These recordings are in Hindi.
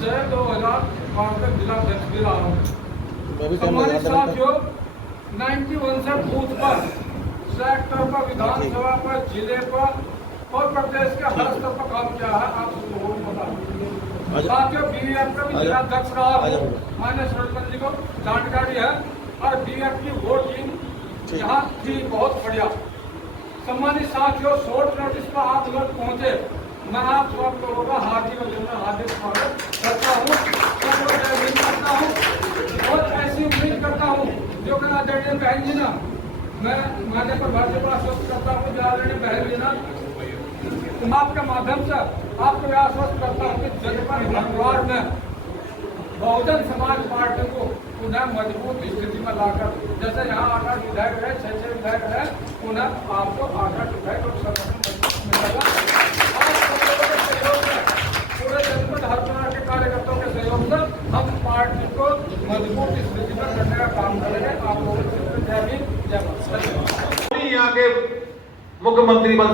से 2005 तक जिला अध्यक्ष भी रहा हूँ। हमारे साथियों 91 से बूथ पर, सेक्टर पर, विधानसभा पर, जिले पर और प्रदेश के हर स्तर पर काम किया है। आप लोगों को पता है। साथियों बीवीएफ का भी जिला अध्यक्ष रहा हूँ, माननीय सरपंच जी को जानकारी है। और बीवीएफ की वोटिंग यहाँ थी बहुत बढ़िया। सम्मानित साथियों, शॉर्ट नोटिस पर आप लोग पहुंचे, मैं आप सब लोगों का हार्दिक स्वागत करता हूँ, सबको जय हिंद करता हूँ और ऐसी उम्मीद करता हूँ जो कि आदरणीय बहन जी ना, मैंने पर भारतीय को आश्वस्त करता हूँ जो आदरणीय बहन जी ना, आपके माध्यम से आपको यह आश्वस्त करता हूँ कि जनपद हरिद्वार में बहुजन समाज पार्टी को पुनः मजबूत स्थिति में लाकर, जैसे यहाँ 8 विधायक है, 6 विधायक है, पुनः आपको 8 विधायक और संगठन मिलेगा। पूरे जनपद हरिद्वार के कार्यकर्ताओं के सहयोग से हम पार्टी को मजबूत स्थिति में करने का काम करेंगे। आप लोगों को जय भीम, जय भारत। यहाँ के मुख्यमंत्री बन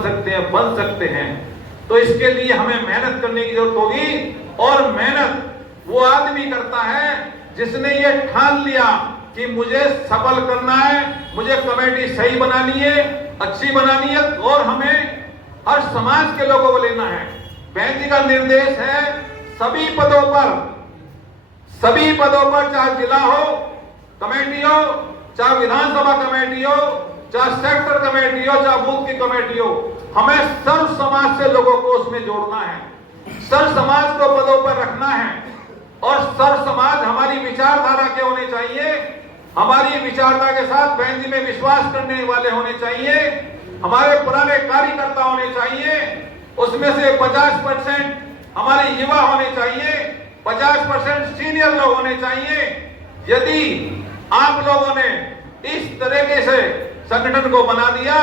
सकते हैं, तो इसके लिए हमें मेहनत करने की जरूरत होगी। और मेहनत वो आदमी करता है जिसने ये ठान लिया कि मुझे सफल करना है, मुझे कमेटी सही बनानी है, अच्छी बनानी है और हमें हर समाज के लोगों को लेना है। बहन जी का निर्देश है सभी पदों पर चाहे जिला हो कमेटी हो, चाहे विधानसभा कमेटी हो, चाहे सेक्टर कमेटी हो, चाहे बूथ की कमेटी हो, हमें सर्व समाज से लोगों को उसमें जोड़ना है, सर्व समाज को पदों पर रखना है। और सर्व समाज हमारी विचारधारा के होने चाहिए, हमारी विचारधारा के साथ बहन जी में विश्वास करने वाले होने चाहिए, हमारे पुराने कार्यकर्ता होने चाहिए, उसमें से 50% हमारे युवा होने चाहिए, 50% सीनियर लोग होने चाहिए। यदि आप लोगों ने इस तरीके से संगठन को बना दिया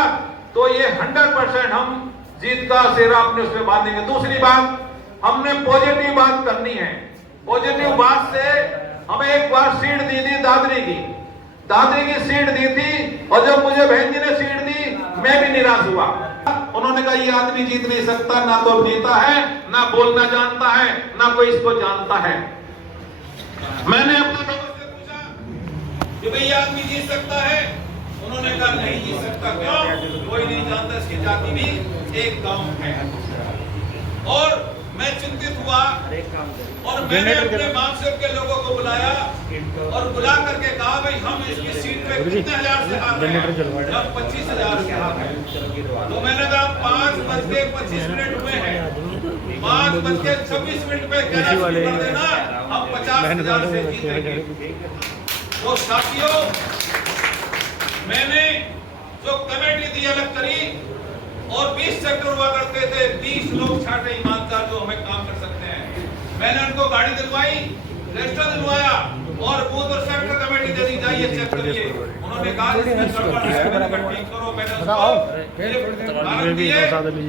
तो ये 100% हम जीत का सेहरा अपने उसमें बांधेंगे। दूसरी बात, हमने पॉजिटिव बात करनी है। पॉजिटिव बात से हमें एक बार सीट दी थी दादरी की सीट दी थी, और जब मुझे बहन जी ने सीट दी मैं भी निराश हुआ। उन्होंने कहा ये आदमी जीत नहीं सकता, ना तो नेता है, ना बोलना जानता है, ना कोई इसको जानता है। मैंने अपने लोगों से पूछा कि भाई ये आदमी जीत सकता है? उन्होंने कहा नहीं जीत सकता। क्यों? कोई नहीं जानता, इसकी जाति भी एक गांव है। और मैं चिंतित हुआ और मैंने अपने मानसिक के लोगों को बुलाया और बुला करके कहा भाई हम इसकी सीट पे कितने हजार से हार रहे हैं? हम 25,000 से हार रहे हैं। तो मैंने कहा 5:25 हुए हैं, 5:26 पे कहना शुरू कर देना, हम 50,000 से जीतेंगे। तो साथियों, मैंने जो कमेटी दी अलग करी और 20 सेक्टर हुआ करते थे, 20 लोग छाटे ईमानदार जो हमें काम कर सकते हैं। मैंने उनको गाड़ी दिलवाई, रजिस्टर दिलवाया और बूथ और सेक्टर कमेटी दे दी, जाइए चेक करिए। उन्होंने कहा इसमें गड़बड़ है, मैंने कहा ठीक करो। मैंने उसको दिए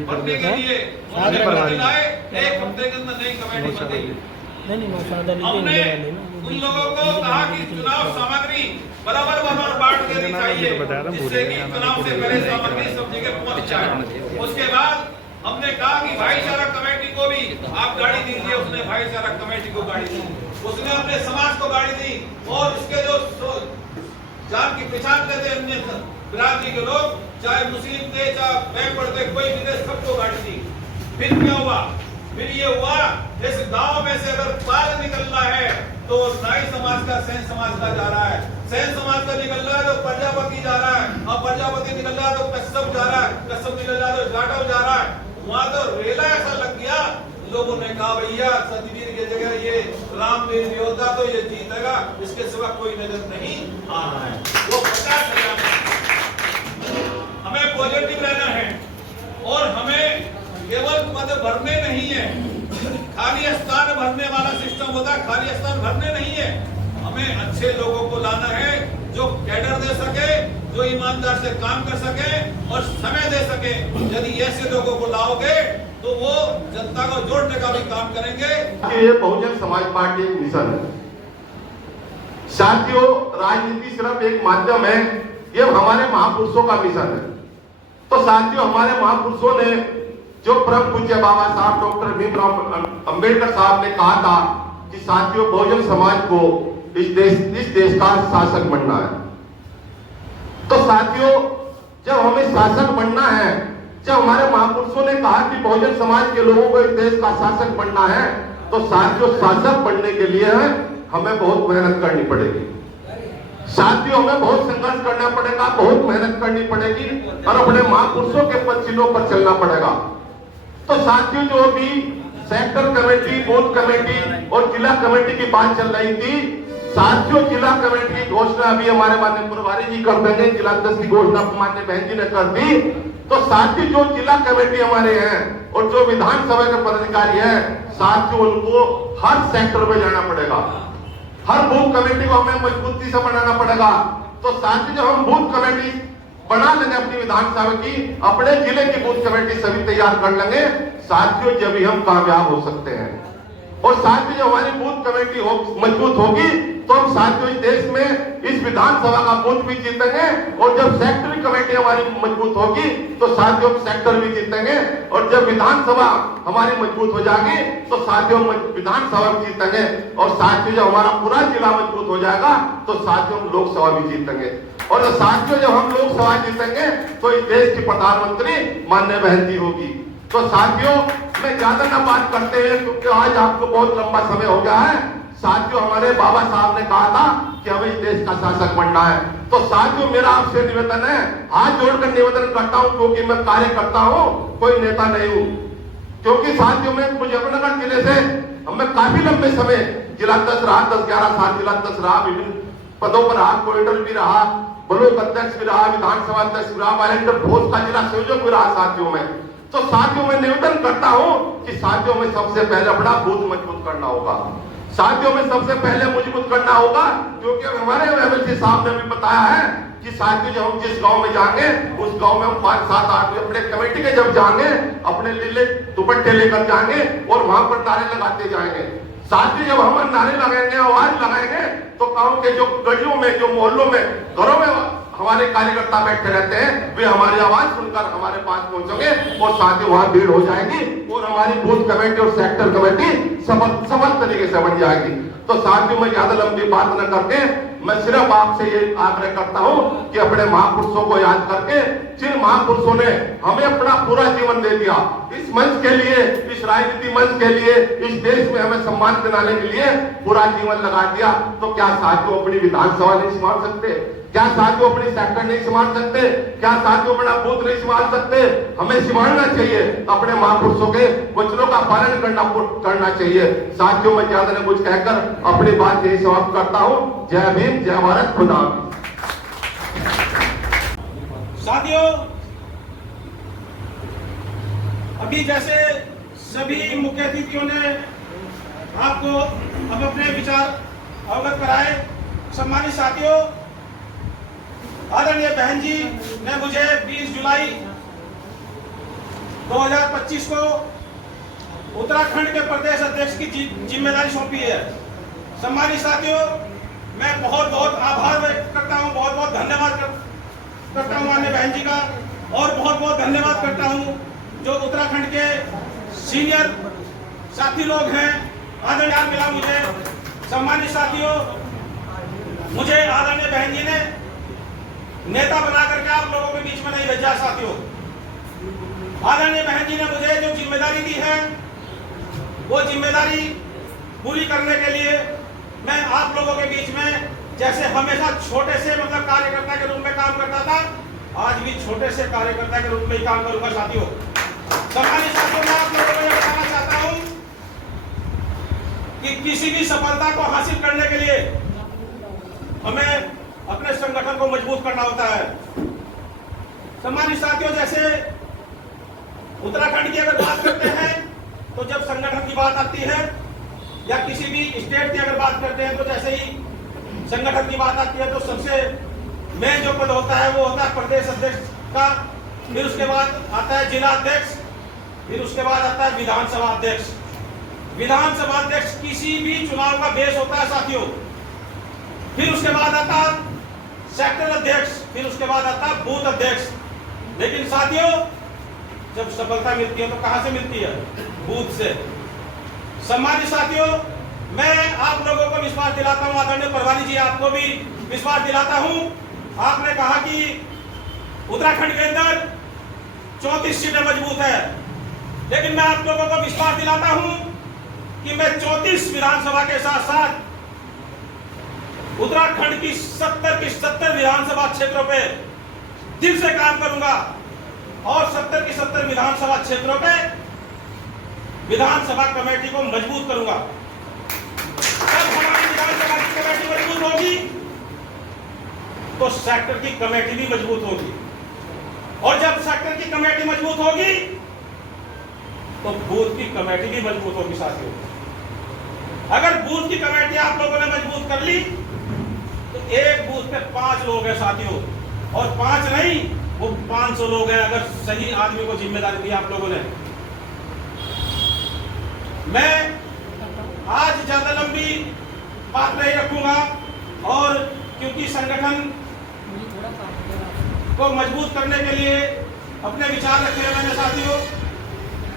भरने के लिए उन्होंने दिलाए, 1 हफ्ते के अंदर नई कमेटी बन गई। हमने उन लोगों को कहा कि चुनाव सामग्री बराबर बांट देनी चाहिए, जिससे कि चुनाव से पहले सामग्री सब जगह पहुंच जाए। उसके बाद हमने कहा कि भाईचारा कमेटी को भी आप गाड़ी दीजिए। उसने भाईचारा कमेटी को गाड़ी दी, उसने अपने समाज को गाड़ी दी और इसके जो जान की पहचान करते अन्य बिरादरी के लोग, चाहे मुस्लिम थे, चाहे बैकवर्ड थे, कोई भी थे, सबको गाड़ी दी। फिर क्या हुआ? फिर ये हुआ इस गांव में से अगर पाल निकलना है तो नाई समाज का सैन समाज का जा रहा है, सैन समाज का निकल रहा है तो प्रजापति जा रहा है, और प्रजापति निकल रहा है तो कश्यप जा रहा है, कश्यप निकल रहा है तो जाटव जा रहा है। वहां तो रेला ऐसा लग गया, लोगों ने कहा भैया सतवीर की जगह ये रामवीर योद्धा तो ये जीतेगा, इसके सिवा कोई नजर नहीं आ रहा है। वो 50,000 हमें पॉजिटिव रहना है और हमें केवल पद भरने नहीं है, खाली स्थान भरने वाला सिस्टम होता है, खाली स्थान भरने नहीं है। हमें अच्छे लोगों को लाना है जो कैडर दे सके, जो ईमानदार से काम कर सके और समय दे सके। यदि ऐसे लोगों को लाओगे तो वो जनता को जोड़ने का भी काम करेंगे। ये बहुजन समाज पार्टी एक मिशन है। साथियों, राजनीति सिर्फ एक माध्यम है, ये हमारे महापुरुषों का मिशन है। तो साथियों, हमारे महापुरुषों ने जो परम पूज्य बाबा साहब डॉक्टर भीमराव अंबेडकर साहब ने कहा था कि साथियों बहुजन समाज को इस देश का शासक बनना है। तो साथियों जब हमें शासक बनना है, जब हमारे महापुरुषों ने कहा कि बहुजन समाज के लोगों को इस देश का शासक बनना है, तो साथियों शासक बनने के लिए हमें बहुत मेहनत करनी पड़ेगी। साथियों हमें बहुत संघर्ष करना पड़ेगा, बहुत मेहनत करनी पड़ेगी और अपने महापुरुषों के पदचिन्हों पर चलना पड़ेगा। तो साथियों जो भी सेक्टर कमेटी, बूथ कमेटी और जिला कमेटी की बात चल रही थी, साथियों जिला कमेटी की घोषणा अभी हमारे माननीय प्रभारी जी कर देंगे, जिला अध्यक्ष की घोषणा माननीय बहन जी ने कर दी। तो साथी जो जिला कमेटी हमारे हैं और जो विधानसभा के पदाधिकारी हैं, साथियों उनको हर सेक्टर में जाना पड़ेगा, हर बूथ कमेटी को हमें मजबूती से बनाना पड़ेगा। तो साथी जब हम बूथ कमेटी बना लेंगे अपनी विधानसभा की, अपने जिले की बूथ कमेटी सभी तैयार कर लेंगे, साथियों जब ही हम कामयाब हो सकते हैं। और साथियों जब हमारी बूथ कमेटी मजबूत होगी तो हम साथियों इस देश में इस विधानसभा का बूथ भी जीतेंगे, और जब सेक्टर कमेटी हमारी मजबूत होगी तो साथियों हम सेक्टर भी जीतेंगे, और जब विधानसभा हमारी मजबूत हो जाएगी तो साथियों हम विधानसभा भी जीतेंगे, और साथियों जब हमारा पूरा जिला मजबूत हो जाएगा तो साथियों हम लोकसभा भी जीतेंगे। और साथियों जब हम लोकसभा जीतेंगे तो इस देश की प्रधानमंत्री माननीय बहन जी होगी। तो साथियों मैं ज्यादा ना बात करते हैं क्योंकि आज आपको बहुत लंबा समय हो गया है। साथियों हमारे बाबा साहब ने कहा था कि हमें इस देश का शासक बनना है। तो साथियों मेरा आपसे निवेदन है, हाथ जोड़कर निवेदन करता हूं, क्योंकि मैं कार्य करता हूं, कोई नेता नहीं हूं। क्योंकि साथियों में मुजफ्फरनगर जिले से हमें काफी लंबे समय जिला अध्यक्ष रहा, 10-11 साल जिला अध्यक्ष रहा, विभिन्न पदों पर रहा, कोऑर्डिनेटर भी रहा, ब्लॉक अध्यक्ष भी रहा, विधानसभा अध्यक्ष भी रहा, वॉलंटियर फोर्स का जिला संयोजक भी रहा। साथियों में तो साथियों मैं निवेदन करता हूं कि साथियों में सबसे पहले अपना बूथ मजबूत करना होगा। साथियों में सबसे पहले मजबूत करना होगा, क्योंकि हमारे एमएलसी साहब ने भी बताया है कि साथियों जब हम जिस गांव में जाएंगे उस गांव में हम 5-7-8 अपने कमेटी के जब जाएंगे अपने लीले दुपट्टे लेकर जाएंगे और वहां पर नारे लगाते जाएंगे। साथियों जब हम नारे लगाएंगे, आवाज लगाएंगे, तो गांव के जो गलियों में, जो मोहल्लों में, घरों में हमारे कार्यकर्ता बैठे रहते हैं, वे हमारी आवाज सुनकर हमारे पास पहुंचेंगे और साथ ही वहां भीड़ हो जाएगी और हमारी बूथ कमेटी और सेक्टर कमेटी सफल तरीके से बन जाएगी। तो साथियों में ज्यादा लंबी बात न करके मैं सिर्फ आपसे ये आग्रह करता हूं कि अपने महापुरुषों को याद करके, जिन महापुरुषों ने हमें अपना पूरा जीवन दे दिया, इस मंच के लिए, इस राजनीति मंच के लिए, इस देश में हमें सम्मान दिलाने के लिए पूरा जीवन लगा दिया, तो क्या साथियों अपनी विधानसभा नहीं संभाल सकते? क्या साथियों अपनी सेक्टर नहीं संभाल सकते? क्या साथियों अपना बूथ नहीं संभाल सकते? हमें संभालना चाहिए, अपने महापुरुषों के वचनों का पालन करना चाहिए। साथियों मैं ज्यादा न कुछ कहकर अपनी बात यही समाप्त करता हूं। जय भीम, जय भारत, खुदा हाफिज़। साथियों अभी जैसे सभी मुख्य अतिथियों ने आपको अब अपने विचार अवगत कराए, सम्मानित साथियों आदरणीय बहन जी ने मुझे 20 जुलाई 2025 को उत्तराखंड के प्रदेश अध्यक्ष की जिम्मेदारी सौंपी है। सम्मानित साथियों मैं बहुत बहुत आभार व्यक्त करता हूं, बहुत बहुत धन्यवाद करता हूं माननीय बहन जी का, और बहुत बहुत धन्यवाद करता हूं जो उत्तराखंड के सीनियर साथी लोग हैं। आदरणीय मिला मुझे। सम्मानित साथियों मुझे आदरणीय बहन जी ने नेता बना करके आप लोगों के बीच में नहीं भेजा। साथियों आदरणीय बहन जी ने मुझे जो जिम्मेदारी दी है वो जिम्मेदारी पूरी करने के लिए मैं आप लोगों के बीच में जैसे हमेशा छोटे से कार्यकर्ता के रूप में काम करता था, आज भी छोटे से कार्यकर्ता के रूप में ही काम करूंगा। साथियों सम्मानित साथियों मैं आप लोगों को यह बताना चाहता हूं कि किसी भी सफलता को हासिल करने के लिए हमें अपने संगठन को मजबूत करना होता है। सम्मानित साथियों जैसे उत्तराखंड की अगर बात करते हैं तो जब संगठन की बात आती है या किसी भी स्टेट की अगर बात करते हैं तो जैसे ही संगठन की बात आती है तो सबसे मेन जो पद होता है वो होता है प्रदेश अध्यक्ष का, फिर उसके बाद आता है जिला अध्यक्ष, फिर उसके बाद आता है विधानसभा अध्यक्ष। विधानसभा अध्यक्ष किसी भी चुनाव का बेस होता है साथियों। फिर उसके बाद आता है सेक्टर अध्यक्ष, फिर उसके बाद आता है बूथ अध्यक्ष। लेकिन साथियों जब सफलता मिलती है तो कहां से मिलती है? बूथ से। सम्मानित साथियों मैं आप लोगों को विश्वास दिलाता हूं, आदरणीय प्रभारी जी आपको भी विश्वास दिलाता हूं। आपने कहा कि उत्तराखंड के अंदर 34 सीटें मजबूत है, लेकिन मैं आप लोगों को विश्वास दिलाता हूं कि मैं 34 विधानसभा के साथ साथ उत्तराखंड की 70 विधानसभा क्षेत्रों पे दिल से काम करूंगा और 70 विधानसभा क्षेत्रों पे विधानसभा कमेटी को मजबूत करूंगा। जब हमारी विधानसभा की कमेटी मजबूत होगी तो सेक्टर की कमेटी भी मजबूत होगी, और जब सेक्टर की कमेटी मजबूत होगी तो बूथ की कमेटी भी मजबूत होगी। साथियों, अगर बूथ की कमेटी आप लोगों ने मजबूत कर ली तो एक बूथ पे 5 लोग हैं साथियों, और 5 नहीं वो 500 लोग हैं, अगर सही आदमी को जिम्मेदारी दी आप लोगों ने। मैं आज ज्यादा लंबी बात नहीं रखूंगा, और क्योंकि संगठन को मजबूत करने के लिए अपने विचार रखे हैं मैंने साथियों।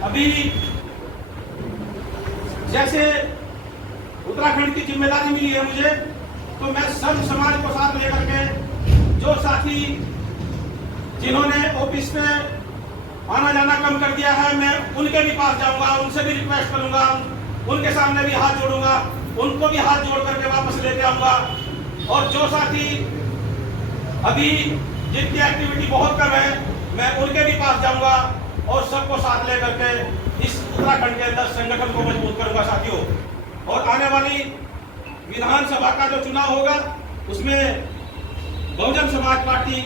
अभी जैसे उत्तराखंड की जिम्मेदारी मिली है मुझे, तो मैं सब समाज को साथ लेकर के जो साथी जिन्होंने ऑफिस में आना जाना कम कर दिया है, मैं उनके भी पास जाऊंगा, उनसे भी रिक्वेस्ट करूंगा, उनके सामने भी हाथ जोड़ूंगा, उनको भी हाथ जोड़ करके वापस लेके आऊंगा। और जो साथी अभी जिनकी एक्टिविटी बहुत कम है, मैं उनके भी पास जाऊंगा और सबको साथ लेकर के इस उत्तराखंड के अंदर संगठन को मजबूत करूंगा साथियों। और आने वाली विधानसभा का जो चुनाव होगा उसमें बहुजन समाज पार्टी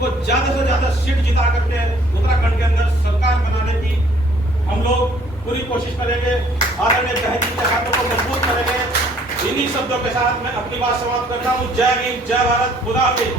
को ज्यादा से ज्यादा सीट जिता करके उत्तराखंड के अंदर सरकार बनाने की हम लोग पूरी कोशिश करेंगे। आदरणीय जयजी के हाथों को मजबूत करेंगे। इन्हीं शब्दों के साथ मैं अपनी बात समाप्त करता हूँ। जय हिंद, जय भारत, खुदा हाफिज।